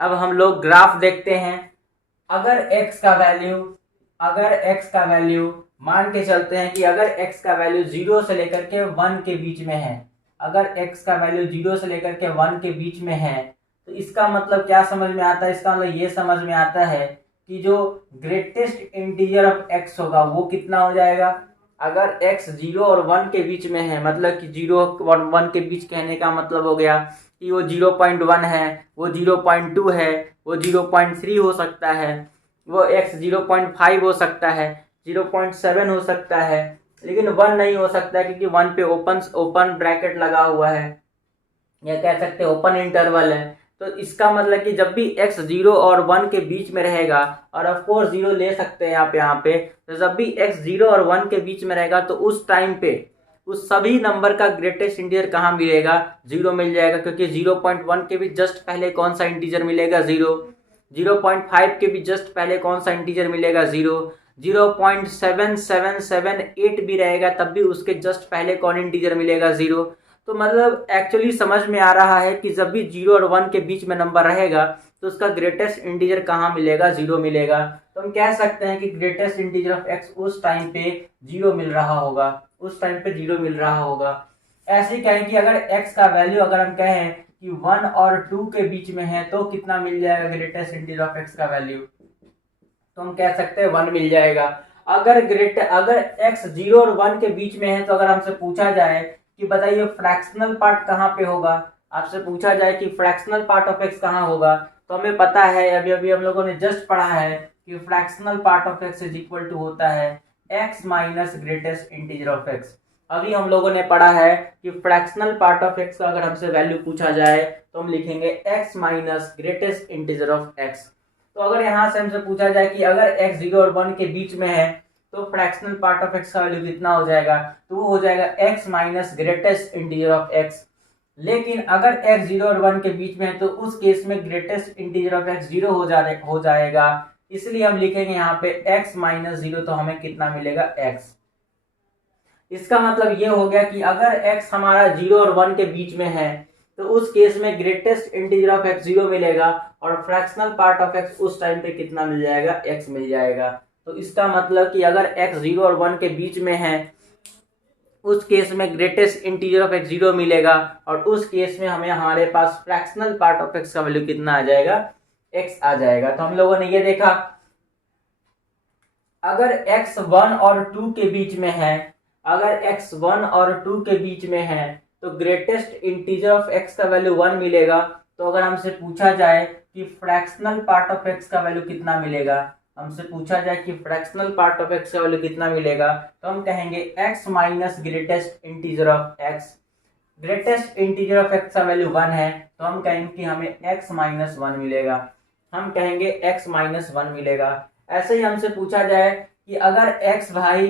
अब हम लोग ग्राफ देखते हैं। अगर x का वैल्यू मान के चलते हैं कि अगर x का वैल्यू 0 से लेकर के 1 के बीच में है, अगर x का वैल्यू 0 से लेकर के 1 के बीच में है, तो इसका मतलब क्या समझ में आता है? इसका मतलब ये समझ में आता है कि जो ग्रेटेस्ट इंटीजर ऑफ x होगा वो कितना हो जाएगा। अगर x 0 और 1 के बीच में है, मतलब कि 0 और 1 के बीच कहने का मतलब हो गया कि वो 0.1 है, वो 0.2 है, वो 0.3 हो सकता है, वो x 0.5 हो सकता है, 0.7 हो सकता है, लेकिन 1 नहीं हो सकता है क्योंकि 1 पे ओपन ब्रैकेट लगा हुआ है, या कह सकते हैं ओपन इंटरवल है। तो इसका मतलब कि जब भी x 0 और 1 के बीच में रहेगा, और ऑफ कोर्स 0 ले सकते हैं आप यहाँ पे, तो जब भी x 0 और 1 के बीच में रहेगा तो उस टाइम पे उस सभी नंबर का ग्रेटेस्ट इंटीजर कहाँ मिलेगा? 0 मिल जाएगा, क्योंकि 0.1 के भी जस्ट पहले कौन सा इंटीजर मिलेगा? 0। 0.5 के भी जस्ट पहले कौन सा इंटीजर मिलेगा? 0। 0.7778 भी रहेगा तब भी उसके जस्ट पहले कौन इंटीजर मिलेगा? 0। तो मतलब एक्चुअली समझ में आ रहा है कि जब भी 0 और 1 के बीच में नंबर रहेगा तो उसका ग्रेटेस्ट इंटीजर कहाँ मिलेगा? 0 मिलेगा। तो हम कह सकते हैं कि ग्रेटेस्ट इंटीजर ऑफ x उस टाइम पे 0 मिल रहा होगा, उस टाइम पे 0 मिल रहा होगा। ऐसे ही कहें कि अगर x का वैल्यू अगर हम कहें कि 1 और 2 के बीच में है तो कितना मिल जाएगा ग्रेटेस्ट इंटीजर ऑफ x का वैल्यू? तो हम कह सकते हैं 1 मिल जाएगा। अगर x 0 और 1 के बीच में है तो अगर हमसे पूछा जाए कि बताइए फ्रैक्शनल पार्ट कहाँ पे होगा, आपसे पूछा जाए कि फ्रैक्शनल पार्ट ऑफ x कहाँ होगा, तो हमें पता है, अभी अभी हम लोगों ने जस्ट पढ़ा है कि fractional part of x is equal to होता है x minus greatest integer of x। अभी हम लोगों ने पढ़ा है कि फ्रैक्शनल पार्ट ऑफ x का अगर हमसे वैल्यू पूछा जाए तो हम लिखेंगे x minus greatest integer of x। तो अगर यहाँ से हमसे पूछा जाए कि अगर x 0 और 1 के बीच में है तो फ्रैक्शनल पार्ट ऑफ x का वैल्यू कितना हो जाएगा? तो वो हो जाएगा x minus greatest integer of x। लेकिन अगर x 0 और 1 के बीच में है तो उस केस में ग्रेटेस्ट इंटीजर ऑफ x 0 हो जाएगा, इसलिए हम लिखेंगे यहाँ पे x माइनस 0, तो हमें कितना मिलेगा? x। इसका मतलब ये हो गया कि अगर x हमारा 0 और 1 के बीच में है तो उस केस में ग्रेटेस्ट इंटीजर ऑफ x 0 मिलेगा, और फ्रैक्शनल पार्ट ऑफ x उस टाइम पे कितना मिल जाएगा? x मिल जाएगा। तो इसका मतलब कि अगर x 0 और 1 के बीच में है उस केस में ग्रेटेस्ट इंटीजर ऑफ x 0 मिलेगा, और उस केस में हमें हमारे पास फ्रैक्शनल पार्ट ऑफ x का वैल्यू कितना आ जाएगा? x आ जाएगा। तो हम लोगों ने ये देखा, अगर x 1 और 2 के बीच में है, अगर x 1 और 2 के बीच में है तो ग्रेटेस्ट इंटीजर ऑफ x का वैल्यू 1 मिलेगा। तो अगर हमसे पूछा जाए कि फ्रैक्शनल पार्ट ऑफ x का वैल्यू कितना मिलेगा, हमसे पूछा जाए कि फ्रैक्शनल पार्ट ऑफ x का वैल्यू कितना मिलेगा, तो हम कहेंगे x minus greatest integer of x। Greatest integer of x का वैल्यू 1 है तो हम कहेंगे कि हमें x माइनस 1 मिलेगा, हम कहेंगे x माइनस 1 मिलेगा। ऐसे ही हमसे पूछा जाए कि अगर x भाई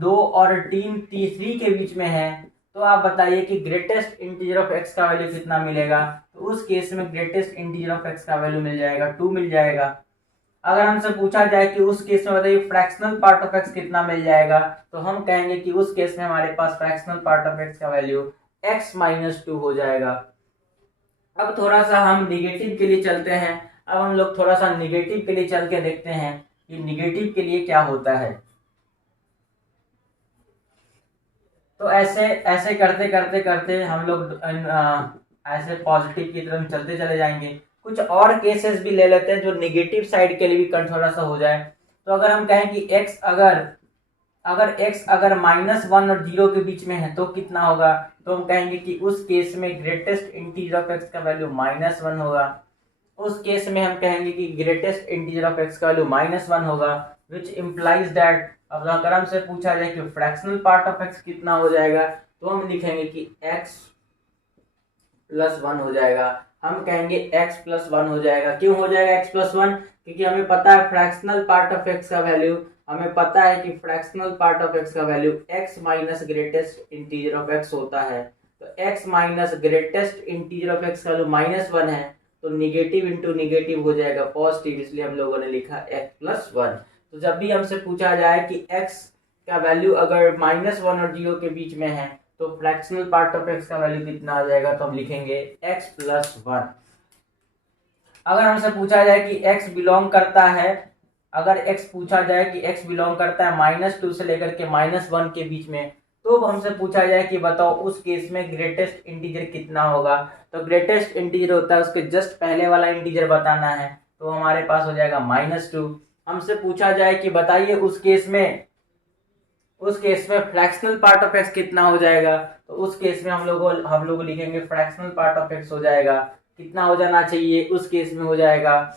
2 और 3 के बीच में है तो आप बताइए कि ग्रेटेस्ट इंटीजर ऑफ x का वैल्यू कितना मिलेगा? तो उस केस में ग्रेटेस्ट इंटीजर ऑफ x का वैल्यू मिल जाएगा 2 मिल जाएगा। अगर हमसे पूछा जाए कि उस केस में बताइए फ्रैक्शनल पार्ट ऑफ x कितना मिल जाएगा, तो हम कहेंगे कि उस केस में हमारे पास फ्रैक्शनल पार्ट ऑफ x का वैल्यू x माइनस 2 हो जाएगा। अब थोड़ा सा हम निगेटिव के लिए चलते हैं। अब हम लोग थोड़ा सा निगेटिव के लिए चल के देखते हैं कि निगेटिव के लिए क्या होता है। तो ऐसे ऐसे करते करते करते हम लोग ऐसे पॉजिटिव की तरफ चलते चले जाएंगे। कुछ और केसेस भी ले लेते हैं जो निगेटिव साइड के लिए भी थोड़ा सा हो जाए। तो अगर हम कहें कि x अगर -1 और 0 के बीच में है तो कितना होगा, तो हम कहेंगे कि उस केस में ग्रेटेस्ट इंटीजर ऑफ x का वैल्यू -1 होगा। उस केस में हम कहेंगे कि ग्रेटेस्ट इंटीजर ऑफ x का वैल्यू -1 होगा, विच इम्प्लाइज दैट अब अगर हमसे पूछा जाए कि फ्रैक्शनल पार्ट ऑफ x कितना हो जाएगा, तो हम लिखेंगे कि x प्लस 1 हो जाएगा। हम कहेंगे x प्लस 1 हो जाएगा। क्यों हो जाएगा x प्लस 1? क्योंकि हमें पता है फ्रैक्शनल पार्ट ऑफ x का वैल्यू, हमें पता है कि फ्रैक्शनल पार्ट ऑफ x का value x minus greatest integer of x होता है। तो x minus greatest integer of x का वैल्यू -1 है, तो निगेटिव इंटू निगेटिव हो जाएगा पॉजिटिव, इसलिए हम लोगों ने लिखा x प्लस 1। तो जब भी हमसे पूछा जाए कि x का वैल्यू अगर -1 और 0 के बीच में है तो फ्रैक्शनल पार्ट ऑफ x का वैल्यू कितना आ जाएगा, तो हम लिखेंगे x प्लस 1। अगर हमसे पूछा जाए कि x बिलोंग करता है, अगर x पूछा जाए कि x बिलोंग करता है -2 से लेकर के -1 के बीच में, तो हमसे पूछा जाए कि बताओ उस केस में ग्रेटेस्ट इंटीजर कितना होगा। तो ग्रेटेस्ट इंटीजर होता है उसके जस्ट पहले वाला इंटीजर बताना है, तो हमारे पास हो जाएगा -2। हमसे पूछा जाए कि बताइए उस केस में फ्रैक्शनल पार्ट ऑफ x कितना हो जाएगा, तो उस केस में हम लोग लिखेंगे फ्रैक्शनल पार्ट ऑफ x हो जाएगा, कितना हो जाना चाहिए, उस केस में हो जाएगा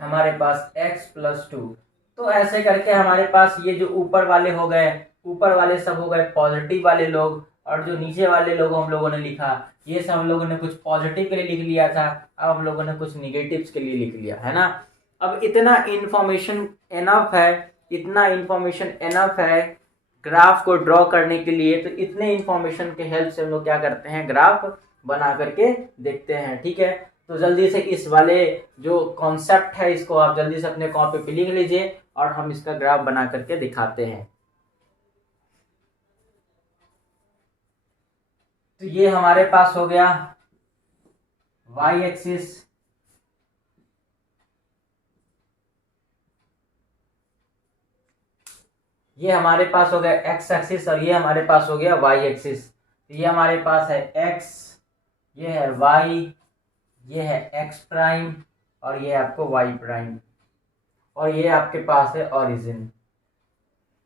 हमारे पास x+2। तो ऐसे करके हमारे पास ये जो ऊपर वाले हो गए, ऊपर वाले सब हो गए पॉजिटिव वाले लोग, और जो नीचे वाले लोग हम लोगों ने लिखा, ये सब हम लोगों ने कुछ पॉजिटिव के लिए लिख लिया था, अब हम लोगों ने कुछ निगेटिव्स के लिए लिख लिया है ना। अब इतना इंफॉर्मेशन एनफ है, इतना इंफॉर्मेशन एनफ है ग्राफ को ड्रॉ करने के लिए। तो इतने इंफॉर्मेशन के हेल्प से हम लोग क्या करते हैं, ग्राफ बना करके देखते हैं। ठीक है, तो जल्दी से इस वाले जो कॉन्सेप्ट है इसको आप जल्दी से अपने कॉपी पे लिख लीजिए और हम इसका ग्राफ बना करके दिखाते हैं। तो ये हमारे पास हो गया y एक्सिस, ये हमारे पास हो गया x एक्सिस, और ये हमारे पास हो गया y एक्सिस। तो ये हमारे पास है x, ये है y, ये है x प्राइम, और ये आपको y प्राइम, और ये आपके पास है ओरिजिन।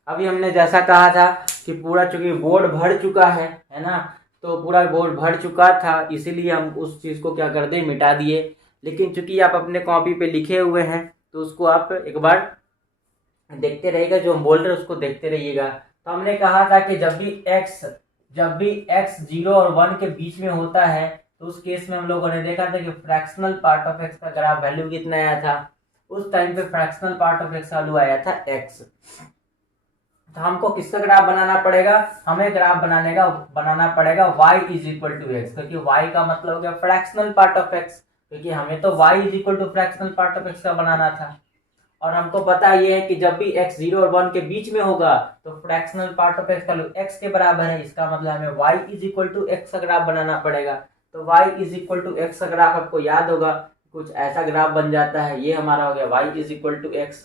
अभी हमने जैसा कहा था कि पूरा चूंकि बोर्ड भर चुका है ना, तो पूरा बोर्ड भर चुका था इसीलिए हम उस चीज को क्या कर दें, मिटा दिए। लेकिन चूंकि आप अपने कॉपी पे लिखे हुए हैं तो उसको आप एक बार देखते रहिएगा, जो हम बोल रहे हैं उसको देखते रहिएगा। तो हमने कहा था कि जब भी x 0 और 1 के बीच में होता है, तो उस केस में हम लोगों ने देखा था कि फ्रैक्शनल पार्ट ऑफ x का ग्राफ वैल्यू कितना आया था, उस टाइम पे fractional part of x value आया था x। तो हमको किसका ग्राफ बनाना पड़ेगा, हमें ग्राफ बनाना पड़ेगा y is equal to x, क्योंकि y का मतलब हो गया फ्रैक्शनल पार्ट ऑफ x, क्योंकि हमें तो y is equal to fractional part of x का बनाना था। और हमको पता ये है कि जब भी x 0 और 1 के बीच में होगा तो फ्रैक्शनल पार्ट ऑफ x का x के बराबर है, इसका मतलब हमें y is equal to x का ग्राफ बनाना पड़ेगा। तो y is equal to x का ग्राफ आपको याद होगा, कुछ ऐसा ग्राफ बन जाता है, ये हमारा हो गया y is equal to x,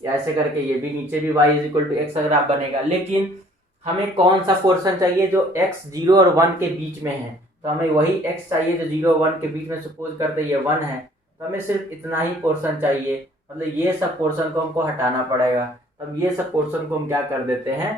ऐसे करके ये भी नीचे भी y is equal to x का ग्राफ बनेगा। लेकिन हमें कौन सा पोर्शन चाहिए जो x 0 और 1 के बीच में है, तो हमें वही x चाहिए जो 0 और 1 के बीच में, सपोज करते ये 1 है, तो हमें सिर्फ इतना ही पोर्शन चाहिए, मतलब ये सब पोर्शन को हमको हटाना पड़ेगा। तब ये सब पोर्शन को हम क्या कर देते हैं,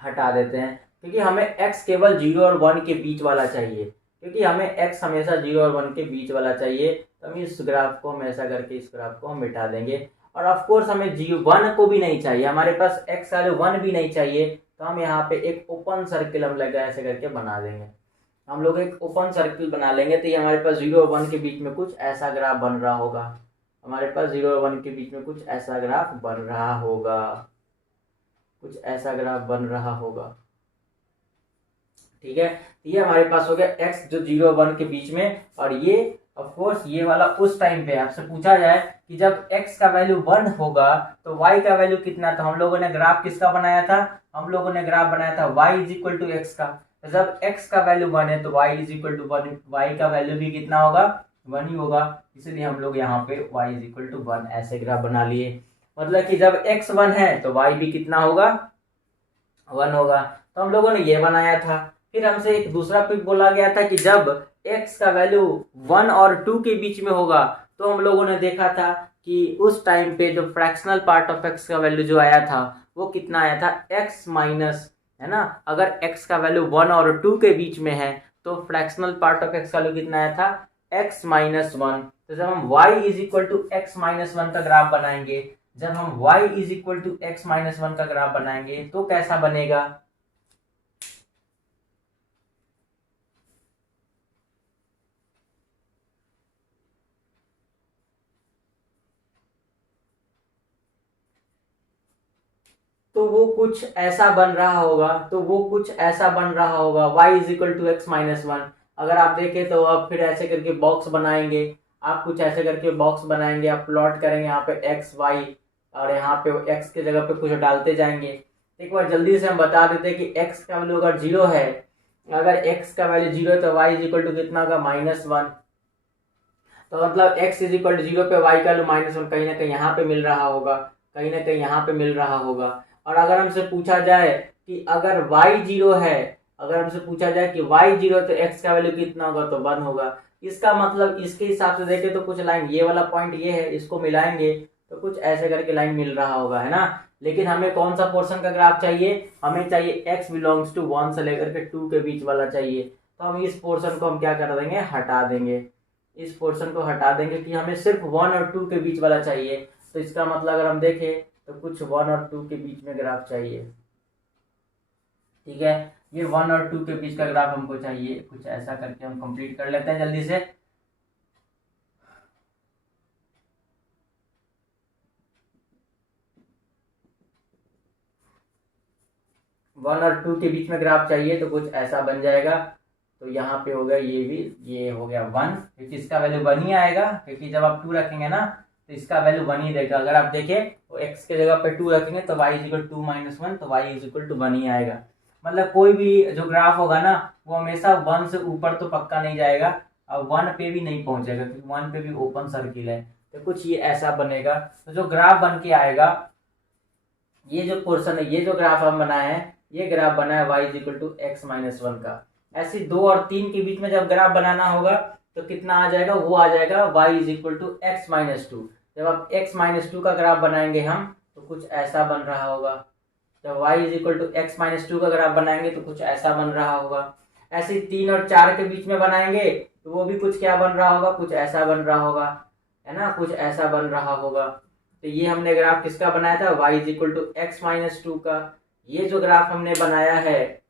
हटा देते हैं, क्योंकि हमें x केवल 0 और 1 के बीच वाला चाहिए, क्योंकि हमें x हमेशा 0 और 1 के बीच वाला चाहिए। तो हम इस ग्राफ को हम ऐसा करके इस ग्राफ को हम मिटा देंगे। और ऑफ कोर्स हमें 1 को भी नहीं चाहिए, हमारे पास x वाले 1 भी नहीं चाहिए, तो हम यहाँ पे एक ओपन सर्किल हम लगा ऐसे करके बना देंगे। हम लोग एक ओपन सर्किल बना लेंगे, तो ये हमारे पास 0 और 1 के बीच में कुछ ऐसा ग्राफ बन रहा होगा, हमारे पास 0 और 1 के बीच में कुछ ऐसा ग्राफ बन रहा होगा, कुछ ऐसा ग्राफ बन रहा होगा। ठीक है, ये हमारे पास हो गया x जो 0 और 1 के बीच में, और ये ऑफ कोर्स ये वाला उस टाइम पे आपसे पूछा जाए कि जब x का वैल्यू 1 होगा तो y का वैल्यू कितना था। हम लोगों ने ग्राफ किसका बनाया था, हम लोगों ने ग्राफ बनाया था y is equal to x का। तो जब x का वैल्यू 1 है तो y is equal to 1, y का वैल्यू भी कितना होगा, 1 ही होगा, इसलिए हम लोग यहाँ पे y इज इक्वल टू 1 ऐसे ग्राफ बना लिए। मतलब कि जब x 1 है तो y भी कितना होगा, 1 होगा। तो हम लोगों ने ये बनाया था। फिर हमसे एक दूसरा पिक बोला गया था कि जब x का वैल्यू 1 और 2 के बीच में होगा, तो हम लोगों ने देखा था कि उस टाइम पे जो फ्रैक्शनल पार्ट ऑफ x का वैल्यू जो आया था वो कितना आया था, x माइनस, है ना। अगर x का वैल्यू 1 और 2 के बीच में है तो फ्रैक्शनल पार्ट ऑफ x का वैल्यू कितना आया था, x माइनस 1। तो जब हम y is equal to x minus 1 का ग्राफ बनाएंगे, जब हम y is equal to x minus 1 का ग्राफ बनाएंगे तो कैसा बनेगा, तो वो कुछ ऐसा बन रहा होगा, y is equal to x minus 1। अगर आप देखें तो आप फिर ऐसे करके बॉक्स बनाएंगे, आप कुछ ऐसे करके बॉक्स बनाएंगे, आप प्लॉट करेंगे यहाँ पे x y, और यहाँ पे x के जगह पे कुछ डालते जाएंगे। एक बार जल्दी से हम बता देते हैं कि x का वैल्यू अगर 0 है, अगर x का वैल्यू 0 है तो y इज इक्वल टू कितना होगा, -1। तो मतलब x इज इक्वल टू 0 पे y का वैल्यू -1 कहीं ना कहीं यहाँ पे मिल रहा होगा, कहीं ना कहीं यहाँ पे मिल रहा होगा। और अगर हमसे पूछा जाए कि अगर y 0 है, अगर हमसे पूछा जाए कि y 0 तो x का वैल्यू कितना होगा, तो 1 होगा। इसका मतलब इसके हिसाब से देखें तो कुछ लाइन, ये वाला पॉइंट ये है, इसको मिलाएंगे तो कुछ ऐसे करके लाइन मिल रहा होगा, है ना। लेकिन हमें कौन सा पोर्शन का ग्राफ चाहिए, हमें चाहिए x बिलोंग्स टू 1 से लेकर के 2 के बीच वाला चाहिए। तो हम इस पोर्शन को हम क्या कर देंगे, हटा देंगे, इस पोर्शन को हटा देंगे कि हमें सिर्फ 1 और 2 के बीच वाला चाहिए। तो इसका मतलब अगर हम देखें तो कुछ 1 और 2 के बीच में ग्राफ चाहिए, ठीक है। ये 1 और 2 के बीच का ग्राफ हमको चाहिए, कुछ ऐसा करके हम कंप्लीट कर लेते हैं जल्दी से। वन और 2 के बीच में ग्राफ चाहिए तो कुछ ऐसा बन जाएगा। तो यहाँ पे हो गया ये भी, ये हो गया 1, क्योंकि इसका वैल्यू 1 ही आएगा, क्योंकि जब आप 2 रखेंगे ना तो इसका वैल्यू 1 ही देगा। अगर आप देखें तो x के जगह पे 2 रखेंगे तो y इज इक्वल टू 2 - 1, तो y इज इक्वल टू 1 ही आएगा। मतलब कोई भी जो ग्राफ होगा ना वो हमेशा 1 से ऊपर तो पक्का नहीं जाएगा और 1 पे भी नहीं पहुंचेगा, क्योंकि 1 पे भी ओपन सर्किल है। तो कुछ ये ऐसा बनेगा। तो जो ग्राफ बन के आएगा, ये जो पोर्शन है, ये जो ग्राफ हम बनाए हैं, ये ग्राफ बना है y is equal to x - 1 का। ऐसे 2 और 3 के बीच में जब ग्राफ बनाना होगा तो कितना आ जाएगा, वो आ जाएगा y is equal to x - 2। जब आप x - 2 का ग्राफ बनाएंगे हम तो कुछ ऐसा बन रहा होगा। जब y is equal to x - 2 का ग्राफ बनाएंगे तो कुछ ऐसा बन रहा होगा। ऐसे 3 और 4 के बीच में बनाएंगे तो वो भी कुछ क्या बन रहा होगा, कुछ ऐसा बन रहा होगा, है ना, कुछ ऐसा बन रहा होगा। तो ये हमने ग्राफ किसका बनाया था, y is equal to x - 2 का। ये जो ग्राफ हमने बनाया है,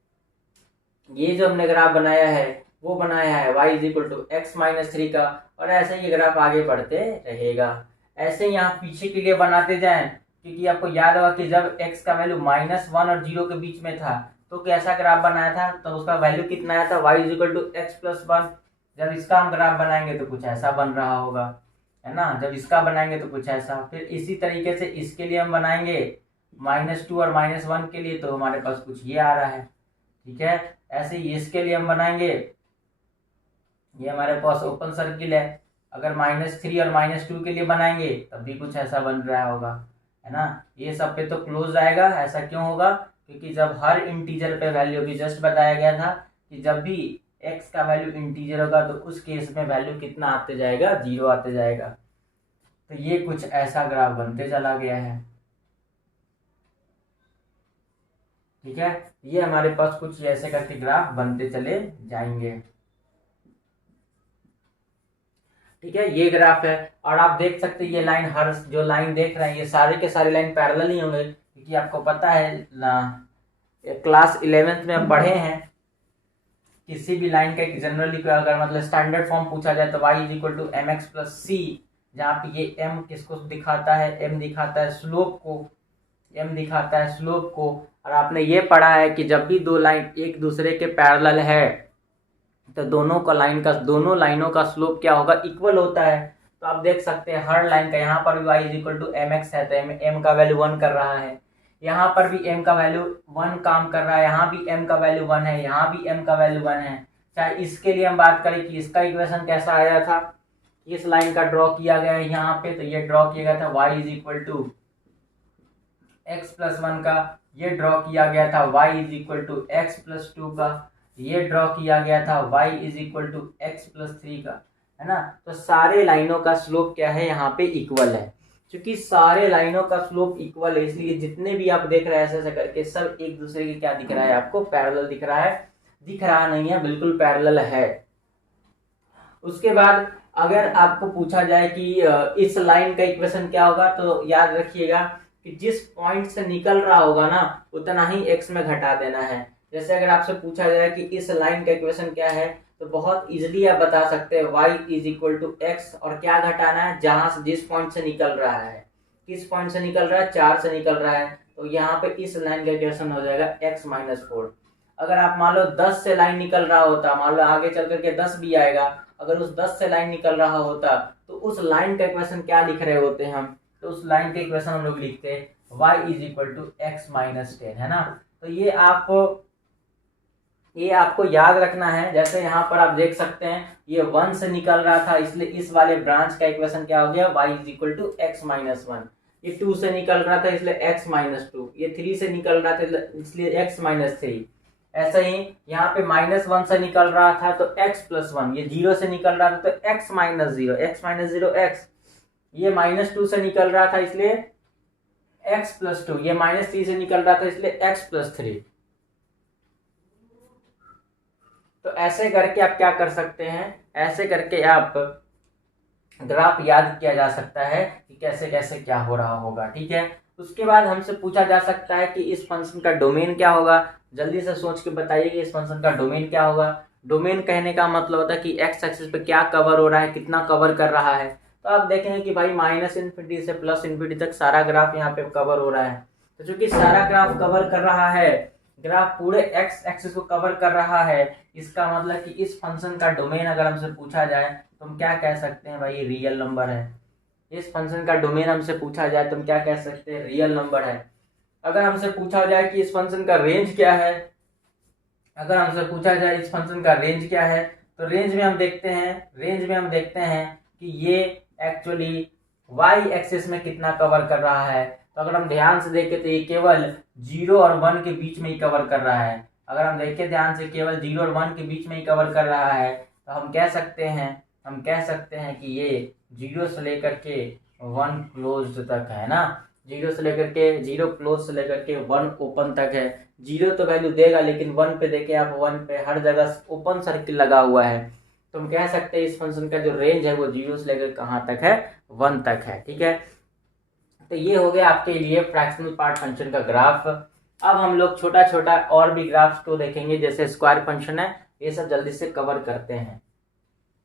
ये जो हमने ग्राफ बनाया है वो बनाया है y is equal to x - 3 का। और ऐसे ये ग्राफ आगे बढ़ते रहेगा। ऐसे ही यहाँ पीछे के लिए बनाते जाएं, क्योंकि आपको याद होगा कि जब x का वैल्यू -1 और 0 के बीच में था तो कैसा ग्राफ बनाया था, तो उसका वैल्यू कितना आया था, y is equal to x + 1। जब इसका हम ग्राफ बनाएंगे तो कुछ ऐसा बन रहा होगा, है ना। जब इसका बनाएंगे तो कुछ ऐसा। फिर इसी तरीके से इसके लिए हम बनाएंगे -2 और -1 के लिए, तो हमारे पास कुछ ये आ रहा है, ठीक है। ऐसे ही इसके लिए हम बनाएंगे, ये हमारे पास ओपन सर्किल है। अगर -3 और -2 के लिए बनाएंगे तब भी कुछ ऐसा बन रहा होगा, है ना। ये सब पे तो क्लोज आएगा। ऐसा क्यों होगा, क्योंकि जब हर इंटीजर पे वैल्यू भी जस्ट बताया गया था कि जब भी x का वैल्यू इंटीजर होगा तो उस केस में वैल्यू कितना आते जाएगा, 0 आते जाएगा। तो ये कुछ ऐसा ग्राफ बनते चला गया है, ठीक है। ये हमारे पास कुछ ऐसे करके ग्राफ बनते चले जाएंगे, ठीक है। ये ग्राफ है और आप देख सकते हैं ये लाइन, हर जो लाइन देख रहे हैं ये सारे के सारे लाइन पैरेलल नहीं होंगे, क्योंकि आपको पता है क्लास 11th में हम पढ़े हैं किसी भी लाइन का एक जनरली अगर मतलब स्टैंडर्ड फॉर्म पूछा जाए तो y is equal to mx + c, जहाँ पे ये m किसको दिखाता है, m दिखाता है स्लोप को, m दिखाता है स्लोप को। और आपने ये पढ़ा है कि जब भी दो लाइन एक दूसरे के पैरेलल है तो दोनों लाइनों का स्लोप क्या होगा, इक्वल होता है। तो आप देख सकते हैं हर लाइन का, यहाँ पर भी y is equal to mx है तो m का वैल्यू 1 कर रहा है, यहाँ पर भी m का वैल्यू 1 काम कर रहा है, यहाँ भी m का वैल्यू 1 है, यहाँ भी m का वैल्यू 1 है। चाहे इसके लिए हम बात करें कि इसका इक्वेशन कैसा आया था, इस लाइन का ड्रॉ किया गया है यहाँ पे, तो ये ड्रॉ किया गया था y is equal to x + 1 का, ये ड्रॉ किया गया था y is equal to x + 2 का, ये ड्रॉ किया गया था y is equal to x + 3 का, है ना। तो सारे लाइनों का स्लोप क्या है, यहाँ पे इक्वल है। क्योंकि सारे लाइनों का स्लोप इक्वल है इसलिए जितने भी आप देख रहे हैं ऐसे करके सब एक दूसरे के क्या दिख रहा है, आपको पैरेलल दिख रहा है, दिख रहा नहीं है, बिल्कुल पैरेलल है। उसके बाद अगर आपको पूछा जाए कि इस लाइन का इक्वेशन क्या होगा, तो याद रखिएगा कि जिस पॉइंट से निकल रहा होगा ना उतना ही x में घटा देना है। जैसे अगर आपसे पूछा जाए कि इस लाइन का इक्वेशन क्या है, तो बहुत इजीली आप बता सकते हैं y is equal to x, और क्या घटाना है, जहां से जिस पॉइंट से निकल रहा है, किस पॉइंट से निकल रहा है, 4 से निकल रहा है, तो यहाँ पे इस लाइन का इक्वेशन हो जाएगा x - 4। अगर आप मान लो 10 से लाइन निकल रहा होता, मान लो आगे चल करके 10 भी आएगा, अगर उस 10 से लाइन निकल रहा होता तो उस लाइन का इक्वेशन क्या लिख रहे होते हम, तो उस लाइन के इक्वेशन हम लोग लिखते हैं y is equal to x - 10, है ना। तो ये आप ये आपको याद रखना है। जैसे यहाँ पर आप देख सकते हैं ये 1 से निकल रहा था, इसलिए इस वाले ब्रांच का इक्वेशन क्या हो गया, y is equal to x minus 1। ये 2 से निकल रहा था इसलिए x माइनस 2। ये 3 से निकल रहा था इसलिए x माइनस 3। ऐसा ही यहाँ पे -1 से निकल रहा था तो x प्लस 1। ये 0 से निकल रहा था तो x minus 0, x minus 0 x। ये -2 से निकल रहा था इसलिए x प्लस 2। ये -3 से निकल रहा था इसलिए x प्लस 3। तो ऐसे करके आप क्या कर सकते हैं, ऐसे करके आप ग्राफ याद किया जा सकता है कि कैसे कैसे क्या हो रहा होगा। ठीक है, उसके बाद हमसे पूछा जा सकता है कि इस फंक्शन का डोमेन क्या होगा। जल्दी से सोच के बताइए कि इस फंक्शन का डोमेन क्या होगा। डोमेन कहने का मतलब होता है कि एक्स एक्सिस पे क्या कवर हो रहा है, कितना कवर कर रहा है। तो आप देखेंगे कि भाई -∞ से +∞ तक सारा ग्राफ यहाँ पे कवर हो रहा है। तो चूंकि सारा ग्राफ कवर कर रहा है, ग्राफ पूरे एक्स एक्सिस को कवर कर रहा है, इसका मतलब कि इस फंक्शन का डोमेन अगर हमसे पूछा जाए तो हम क्या कह सकते हैं, भाई रियल नंबर है। इस फंक्शन का डोमेन हमसे पूछा जाए तो हम क्या कह सकते हैं, रियल नंबर है। अगर हमसे पूछा जाए कि इस फंक्शन का रेंज क्या है, अगर हमसे पूछा जाए इस फंक्शन का रेंज क्या है, तो रेंज में हम देखते हैं कि ये एक्चुअली y एक्सिस में कितना कवर कर रहा है। तो अगर हम ध्यान से देखें तो ये केवल 0 और 1 के बीच में ही कवर कर रहा है। अगर हम देखें ध्यान से केवल 0 और 1 के बीच में ही कवर कर रहा है, तो हम कह सकते हैं कि ये 0 से लेकर के 1 क्लोज तक है ना। 0 क्लोज से लेकर के 1 ओपन तक है। 0 तो वैल्यू देगा, लेकिन 1 पे देखें आप, 1 पे हर जगह ओपन सर्किल लगा हुआ है। तो हम कह सकते हैं इस फंक्शन का जो रेंज है वो 0 से लेकर कहाँ तक है, 1 तक है। ठीक है, तो ये हो गया आपके लिए फ्रैक्शनल पार्ट फंक्शन का ग्राफ। अब हम लोग छोटा छोटा और भी ग्राफ्स को देखेंगे, जैसे स्क्वायर फंक्शन है। ये सब जल्दी से कवर करते हैं,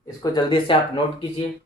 इसको जल्दी से आप नोट कीजिए।